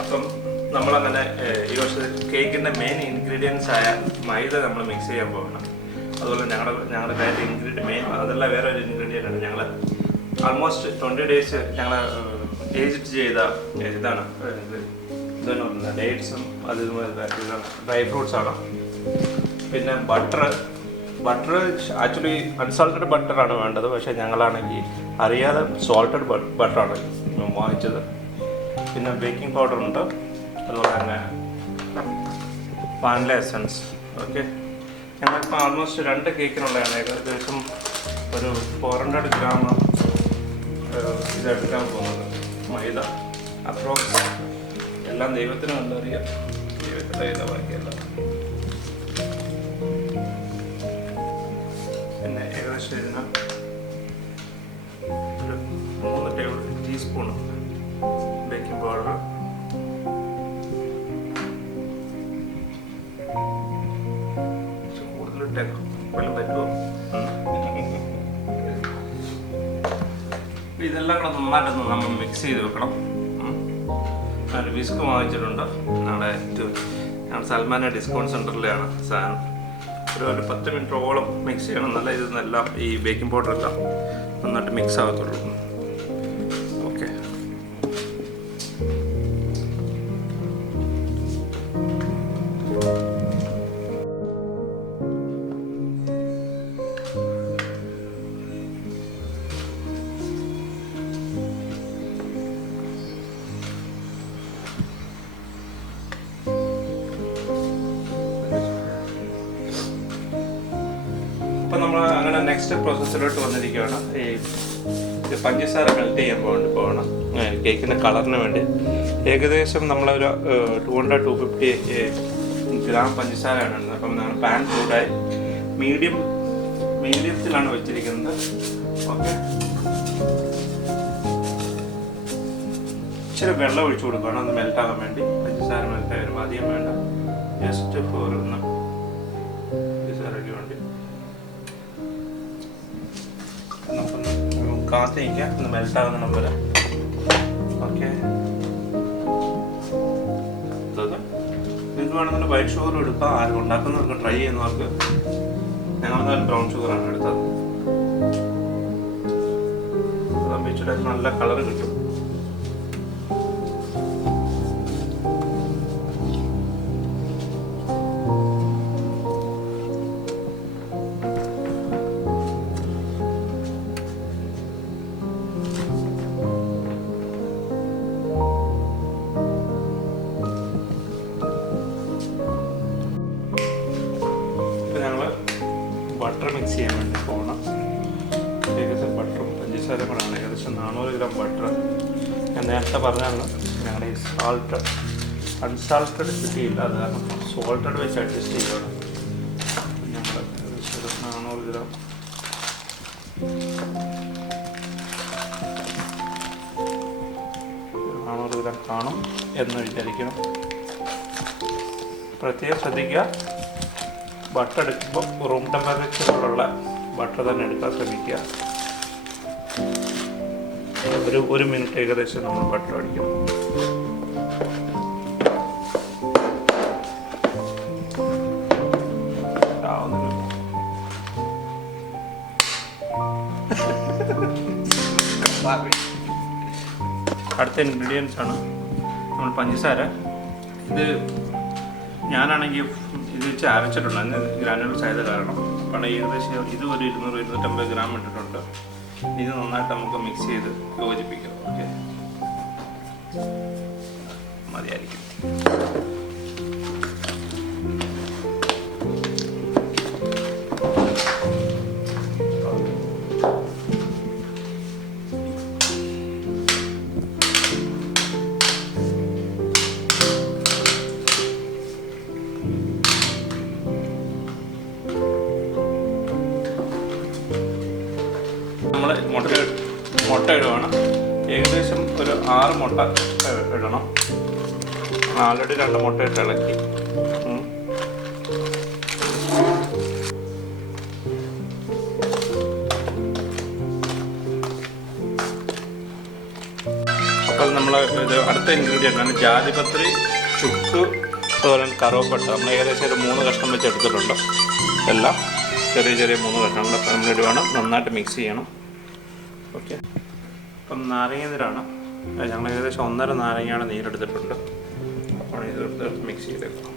അപ്പം നമ്മളങ്ങനെ ഈ വർഷം കേക്കിൻ്റെ മെയിൻ ഇൻഗ്രീഡിയൻസ് ആയ മൈദ നമ്മൾ മിക്സ് ചെയ്യാൻ പോകണം. അതുപോലെ ഞങ്ങളുടെ വേറെ മെയിൻ അതല്ല വേറെ ഒരു ഇൻഗ്രീഡിയൻ്റ് ആണ്. ഞങ്ങൾ ആൾമോസ്റ്റ് 20 days ഞങ്ങൾ ഏജിറ്റ് ചെയ്ത ഇതാണ് ഇതെന്ന് പറയുന്നത് ഡേറ്റ്സും ഇതാണ് ഡ്രൈ ഫ്രൂട്ട്സാണ്. പിന്നെ ബട്ടർ ആക്ച്വലി അൺസാൾട്ടഡ് ബട്ടറാണ് വേണ്ടത്. പക്ഷേ ഞങ്ങളാണെങ്കിൽ അറിയാതെ സോൾട്ടഡ് ബട്ടറാണ് വാങ്ങിച്ചത്. പിന്നെ ബേക്കിംഗ് പൗഡർ ഉണ്ട്, അതുപോലെ തന്നെ വാനില എസൻസ്. ഓക്കെ, ഞങ്ങളിപ്പോൾ ആൾമോസ്റ്റ് 2 കേക്കിനുള്ളതാണ്. ഏകദേശം ഒരു 400 gram ഇതെടുക്കാൻ പോകുന്നത് മൈദ. അപ്രോക്സ് എല്ലാം ദൈവത്തിനും കണ്ടറിയാം, ദൈവത്തിൻ്റെ കയ്യിലെ ബാക്കിയല്ല. പിന്നെ ഏകദേശം ഇതിന് ഒരു 3 ടീസ്പൂൺ ബേക്കിംഗ് പൗഡർ, കൂടുതലിട്ടേക്കാം, വല്ലതും പറ്റുമോ? ഇതെല്ലാം കൂടെ നന്നായിട്ടൊന്ന് നമ്മൾ മിക്സ് ചെയ്ത് വെക്കണം. ഒരു വിസ്ക് വാങ്ങിച്ചിട്ടുണ്ട്. ഞങ്ങൾ സൽമാന ഡിസ്കൗണ്ട് സെൻറ്ററിലാണ് സാധനം. ഒരു 10 മിനിറ്റോളം മിക്സ് ചെയ്യണം. നല്ല ഇതെല്ലാം ഈ ബേക്കിംഗ് പൗഡറെല്ലാം നന്നായിട്ട് മിക്സ് ആകത്തുള്ളൂ. ഓക്കെ, അപ്പം നമ്മൾ അങ്ങനെ നെക്സ്റ്റ് പ്രോസസ്സിലോട്ട് വന്നിരിക്കുകയാണ്. ഇത് പഞ്ചസാര മെൽറ്റ് ചെയ്യാൻ പോകണം കേക്കിൻ്റെ കളറിന് വേണ്ടി. ഏകദേശം നമ്മളൊരു 200-250 gram പഞ്ചസാരയാണ് ഇടുന്നത്. അപ്പം പാൻ ചൂടായി മീഡിയത്തിലാണ് വെച്ചിരിക്കുന്നത്. ഓക്കെ, ഇച്ചിരി വെള്ളം ഒഴിച്ചു കൊടുക്കണം ഒന്ന് മെൽറ്റാകാൻ വേണ്ടി. പഞ്ചസാര മെൽറ്റായി വരുമ്പോൾ അധികം വേണ്ട, ജസ്റ്റ് ഫോർ ഒന്ന് പഞ്ചസാരയ്ക്ക് വേണ്ടി നമുക്കൊന്ന് കാത്തി നിൽക്കാം, ഒന്ന് മെൽറ്റാകുന്ന നമ്പർ. ഓക്കെ, നിങ്ങൾക്ക് വേണമെന്നുണ്ടെങ്കിൽ വൈറ്റ് ഷുഗർ എടുക്കാം. ആരും ഉണ്ടാക്കുന്നവർക്ക് ട്രൈ ചെയ്യുന്നവർക്ക്. ഞങ്ങൾ ബ്രൗൺ ഷുഗറാണ് എടുത്തത്. വെച്ചിട്ട് നല്ല കളർ കിട്ടും. ബട്ടർ മിക്സ് ചെയ്യാൻ വേണ്ടി പോകണം. ഏകദേശം ബട്ടറും പഞ്ചസാര കൂടാണ്. ഏകദേശം 400 gram ബട്ടർ. ഞാൻ നേരത്തെ പറഞ്ഞാണ് ഞങ്ങളുടെ ഈ അൺസാൾട്ടഡ് കിട്ടിയില്ല, അത് കാരണം സോൾട്ടഡ് വെച്ച് അഡ്ജസ്റ്റ് ചെയ്യുകയാണ്. ഞങ്ങൾ ഏകദേശം 400 gram കാണും എന്ന് വിചാരിക്കണം. പ്രത്യേകം ശ്രദ്ധിക്കുക, ബട്ടർ എടുക്കുമ്പോൾ റൂം ടെമ്പറേച്ചറിലുള്ള ബട്ടർ തന്നെ എടുക്കാൻ ശ്രമിക്കുക. ഒരു മിനിറ്റ് ഏകദേശം നമ്മൾ ബട്ടർ അടിക്കണം. അടുത്ത ഇൻഗ്രീഡിയൻസ് ആണ് നമ്മൾ പഞ്ചസാര. ഇത് ഞാനാണെങ്കിൽ ഇത് വെച്ച് അരച്ചിട്ടുണ്ട്, അതിന് ഗ്രാനുലസ് ആയത് കാരണം. കാരണം ഏകദേശം ഇത് ഒരു 200-250 gram ഇട്ടിട്ടുണ്ട്. ഇത് നന്നായിട്ട് നമുക്ക് മിക്സ് ചെയ്ത് യോജിപ്പിക്കാം. ഓക്കെ, മതിയായിരിക്കും. നമ്മൾ മുട്ട ഇടുവാണ്. ഏകദേശം ഒരു 6 മുട്ട ഇടണം. ആൾറെഡി 2 മുട്ട ഇട്ട് ഇളക്കി. അപ്പോൾ നമ്മൾ ഇത് അടുത്ത ഇൻഗ്രീഡിയൻ്റ് ആണ് ജാതിപത്രി, ചുക്ക്, അതുപോലെ കറുവപ്പട്ട. നമ്മൾ ഏകദേശം ഒരു 3 കഷ്ണം വെച്ച് എടുത്തിട്ടുണ്ട്. എല്ലാം ചെറിയ ചെറിയ 3 കഷ്ണങ്ങളൊക്കെ നമ്മൾ ഇടുകയാണ്. നന്നായിട്ട് മിക്സ് ചെയ്യണം. ഓക്കെ. അപ്പം നാരങ്ങ ഞങ്ങൾ ഏകദേശം 1.5 നാരങ്ങയുടെ നീരെടുത്തിട്ടുണ്ട്. അപ്പോൾ ഇതെടുത്ത് മിക്സ് ചെയ്തേക്കാം.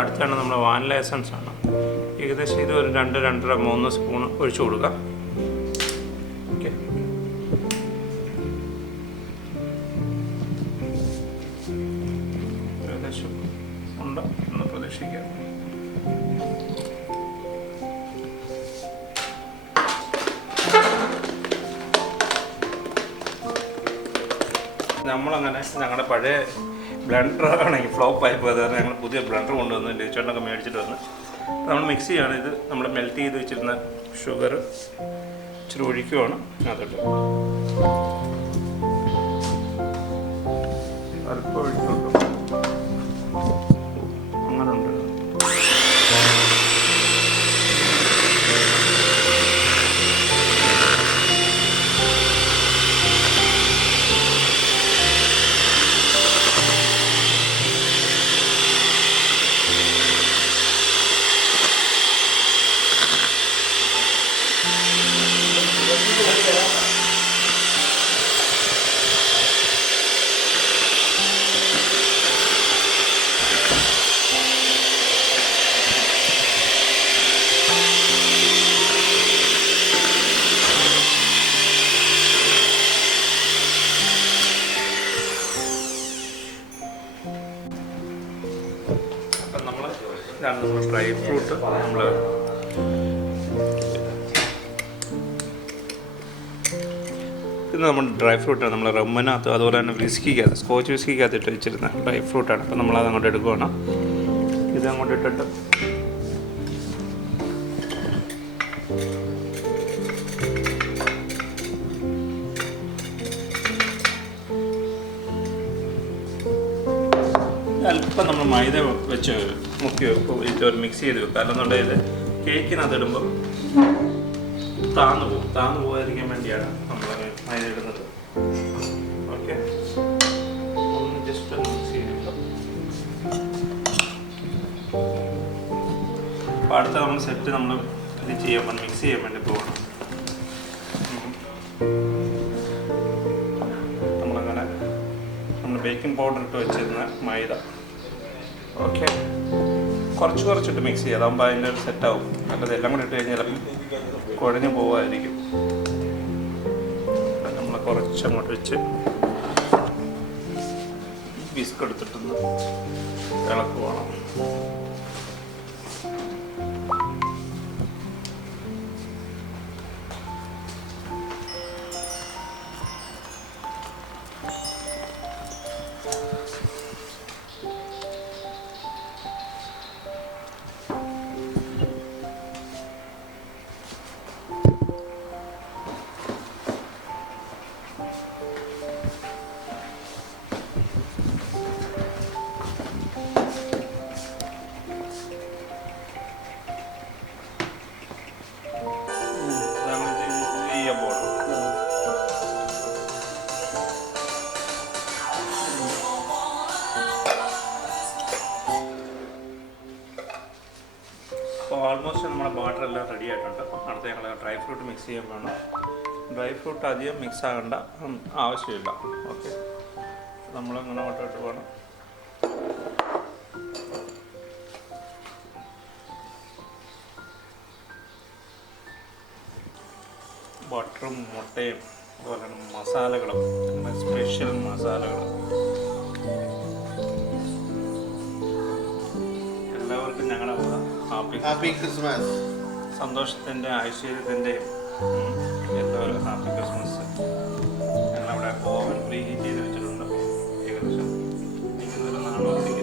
അടുത്താണ് നമ്മൾ വാനില എസൻസ് ആണ്. ഏകദേശം ഇത് ഒരു 2-2.5-3 സ്പൂൺ ഒഴിച്ചു കൊടുക്കുക. ഓക്കെ. ഏകദേശം ഉണ്ട് എന്ന് പ്രതീക്ഷിക്കാം. നമ്മളങ്ങനെ ഞങ്ങളുടെ പഴയ ബ്ലെൻഡറാണ് ഈ ഫ്ലോപ്പായി പോയത്. കാരണം ഞങ്ങൾ പുതിയ ബ്ലെൻഡർ കൊണ്ടുവന്ന് ലിച്ചോണ്ടൊക്കെ മേടിച്ചിട്ട് വന്ന് നമ്മൾ മിക്സ് ചെയ്യുകയാണ്. ഇത് നമ്മൾ മെൽറ്റ് ചെയ്ത് വെച്ചിരുന്ന ഷുഗർ ഇച്ചിരി ഒഴിക്കുവാണ്. അതിട്ട് അല്പം ഒഴിക്കുള്ളൂ. അങ്ങനെ ഉണ്ട്. ഇതാണ് നമ്മൾ ഡ്രൈ ഫ്രൂട്ട്. ഇത് നമ്മൾ ഡ്രൈ ഫ്രൂട്ടാണ്. നമ്മൾ റമ്മനകത്ത് അതുപോലെ തന്നെ വിസ്കിക്കകത്ത്, സ്കോച്ച് വിസ്കിക്കകത്ത് ഇട്ട് വെച്ചിരുന്ന ഡ്രൈ ഫ്രൂട്ടാണ്. അപ്പോൾ നമ്മളത് അങ്ങോട്ട് എടുക്കുകയാണ്. ഇത് അങ്ങോട്ട് ഇട്ടിട്ട് അല്പം നമ്മൾ മൈദ വെച്ച് മുക്കി വെക്കും. മിക്സ് ചെയ്ത് വെക്കുക. അല്ലെന്നുണ്ടെങ്കിൽ കേക്കിനകത്ത് ഇടുമ്പോൾ താന്നു പോകാതിരിക്കാൻ വേണ്ടിയാണ് നമ്മൾ മൈദ ഇടുന്നത്. ഓക്കെ. ഒന്ന് ജസ്റ്റ് മിക്സ് ചെയ്ത്. അപ്പോൾ അടുത്ത നമ്മൾ സെറ്റ് നമ്മൾ ഇത് ചെയ്യാൻ വേണ്ടി മിക്സ് ചെയ്യാൻ വേണ്ടി പോകണം. നമ്മളങ്ങനെ നമ്മൾ ബേക്കിംഗ് പൗഡർ ഇട്ട് വെച്ചിരുന്ന മൈദ ഓക്കെ കുറച്ചിട്ട് മിക്സ് ചെയ്യുക. അതാകുമ്പോൾ അതിൻ്റെ ഒരു സെറ്റാവും. അല്ലാതെ എല്ലാം കൂടി ഇട്ട് കഴിഞ്ഞാൽ ചിലപ്പോൾ കുഴഞ്ഞു പോകാതിരിക്കും. നമ്മൾ കുറച്ചങ്ങോട്ട് വെച്ച് വിസ്ക് എടുത്തിട്ടൊന്ന് ഇളക്കുവാണ്. അപ്പോൾ ഓൾമോസ്റ്റ് നമ്മുടെ ബാറ്റർ എല്ലാം റെഡി ആയിട്ടുണ്ട്. അടുത്ത ഞങ്ങൾ ഡ്രൈ ഫ്രൂട്ട് മിക്സ് ചെയ്യാൻ വേണം. ഡ്രൈ ഫ്രൂട്ട് അധികം മിക്സ് ആകേണ്ട ആവശ്യമില്ല. ഓക്കെ. നമ്മളങ്ങനെ അങ്ങോട്ട് വേണം. ബട്ടറും മുട്ടയും അതുപോലെ മസാലകളും സ്പെഷ്യൽ മസാലകൾ എല്ലാവർക്കും ഞങ്ങളുടെ ഹാപ്പി ക്രിസ്മസ്. സന്തോഷത്തിൻ്റെ ഐശ്വര്യത്തിൻ്റെയും എല്ലാവരും ഹാപ്പി ക്രിസ്മസ്. ഞങ്ങളവിടെ ഓവൻ പ്രീ ഹീറ്റ് ചെയ്ത് വെച്ചിട്ടുണ്ട്. ഏകദേശം 4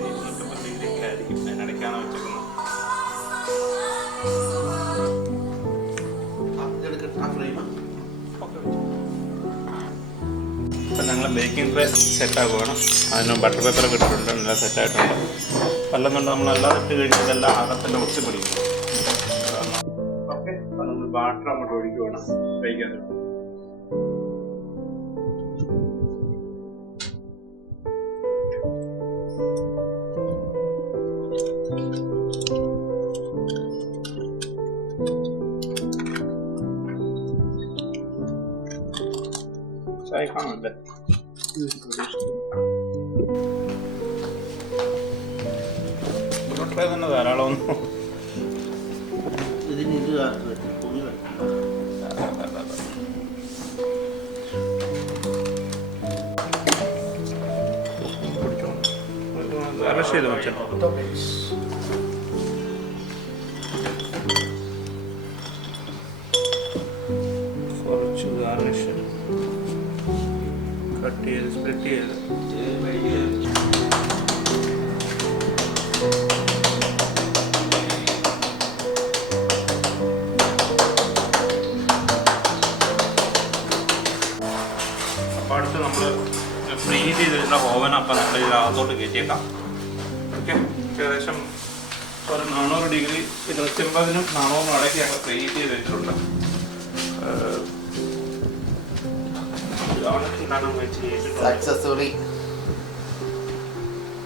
ബേക്കിംഗ് ട്രേ സെറ്റാക്കുവാണ്. അതിന് ബട്ടർ പേപ്പറൊക്കെ ഇട്ടിട്ടുണ്ട്, എല്ലാം സെറ്റായിട്ടുണ്ട്. അല്ലെന്നുണ്ട് നമ്മളല്ലാതെ ഇട്ട് കഴിഞ്ഞാൽ എല്ലാം അകത്തെല്ലാം ഒട്ടി പിടിക്കും. ഓക്കെ, അപ്പം നമ്മൾ ബാറ്റർ അങ്ങോട്ട് ഒഴിക്കുവാണ് കഴിക്കാൻ. ചായ കാണുന്നുണ്ട്. ട്രേ തന്നെ ധാരാളം ഒന്നും ഇതിന് ഇത് ഗാർണിഷ് ചെയ്ത് വെച്ചു. കുറച്ച് ഗാർണിഷ് കട്ട് ചെയ്ത് സ്പ്ലിറ്റ് ചെയ്ത് അപ്പോൾ അടുത്ത് നമ്മൾ ഫ്രീ ചെയ്തിരുന്ന ഓവൻ അപ്പം നമ്മൾ ഇതിനകത്തോട്ട് കയറ്റിയേക്കാം. ഓക്കെ, ഏകദേശം ഒരു 400 ഡിഗ്രി 180-നും 400-നും ഇടയ്ക്ക് ഞങ്ങൾ ഫ്രീ ചെയ്ത് വെച്ചിട്ടുണ്ട്. സക്സസ്ഫുള്ളി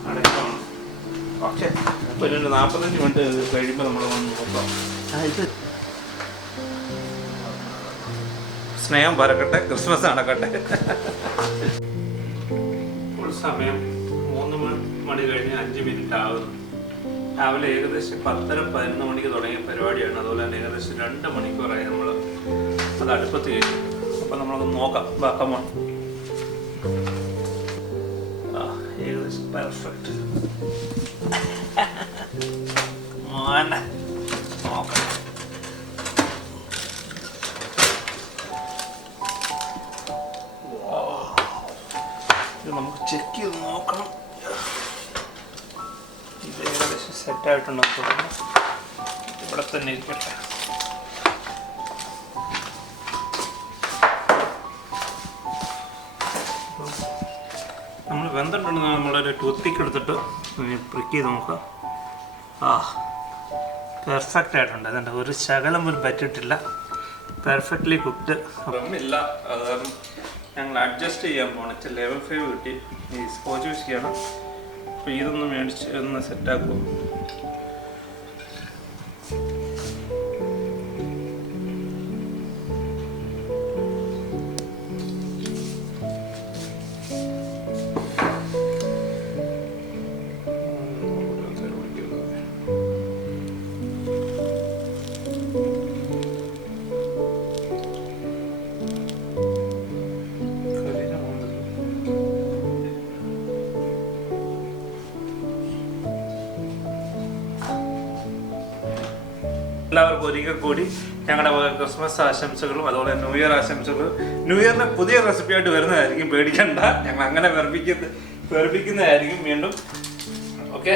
അടയ്ക്കണം. ഓക്കെ, അപ്പോൾ ഒരു 45 മിനിറ്റ് കഴിയുമ്പോൾ നമ്മൾ വന്ന് നോക്കാം. സ്നേഹം പരക്കട്ടെ, ക്രിസ്മസ് നടക്കട്ടെ. ഇപ്പോൾ സമയം 3 മണി കഴിഞ്ഞ് 5 മിനിറ്റ് ആകുന്നു. രാവിലെ ഏകദേശം 10-11 മണിക്ക് തുടങ്ങിയ പരിപാടിയാണ്. അതുപോലെ തന്നെ ഏകദേശം 2 മണിക്കൂറായി നമ്മൾ അത് അടുപ്പത്ത് കഴിഞ്ഞു. അപ്പം നമ്മളത് നോക്കാം. ബാക്കമ്മ ഏകദേശം പെർഫെക്റ്റ് നോക്കാം. ഇത് നമുക്ക് ചെക്ക് ചെയ്ത് നോക്കണം. ഇത് ഏകദേശം സെറ്റായിട്ടുണ്ടോ ഇവിടെ തന്നെ ഇരിക്കട്ടെ. നമ്മൾ വെന്തിട്ടുണ്ടെന്ന് നമ്മളൊരു ടൂത്ത് പിക്ക് എടുത്തിട്ട് പ്രിക്ക് ചെയ്ത് നോക്കാം. പെർഫെക്റ്റ് ആയിട്ടുണ്ട്. അതുകൊണ്ട് ഒരു ശകലം പോലും പറ്റിയിട്ടില്ല. Perfectly cooked. ഇല്ല, അത് കാരണം ഞങ്ങൾ അഡ്ജസ്റ്റ് ചെയ്യാൻ പോകണം. ലെവൽ 5 കിട്ടി. ഈ സ്കോച്ച് വിസ്കിയാണ്. അപ്പോൾ ഇതൊന്ന് മേടിച്ച് ഒന്ന് സെറ്റാക്കും. എല്ലാവർക്കും ഒരിക്കൽ കൂടി ഞങ്ങളുടെ ക്രിസ്മസ് ആശംസകളും അതുപോലെ ന്യൂ ഇയർ ആശംസകളും. ന്യൂ ഇയറിന് പുതിയ റെസിപ്പിയായിട്ട് വരുന്നതായിരിക്കും, പേടിക്കണ്ട. ഞങ്ങൾ അങ്ങനെ വെറുപ്പിക്കുന്നതായിരിക്കും വീണ്ടും. ഓക്കെ,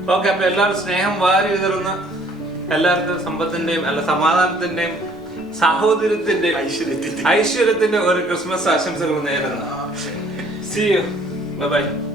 അപ്പോൾ എല്ലാവരും സ്നേഹം വാരി വിതറുന്ന, എല്ലാവർക്കും സമ്പത്തിൻ്റെയും അല്ല സമാധാനത്തിൻ്റെയും സാഹോദര്യത്തിൻ്റെയും ഐശ്വര്യത്തിൻ്റെ ഒരു ക്രിസ്മസ് ആശംസകൾ നേരുന്നു. See you. Bye bye.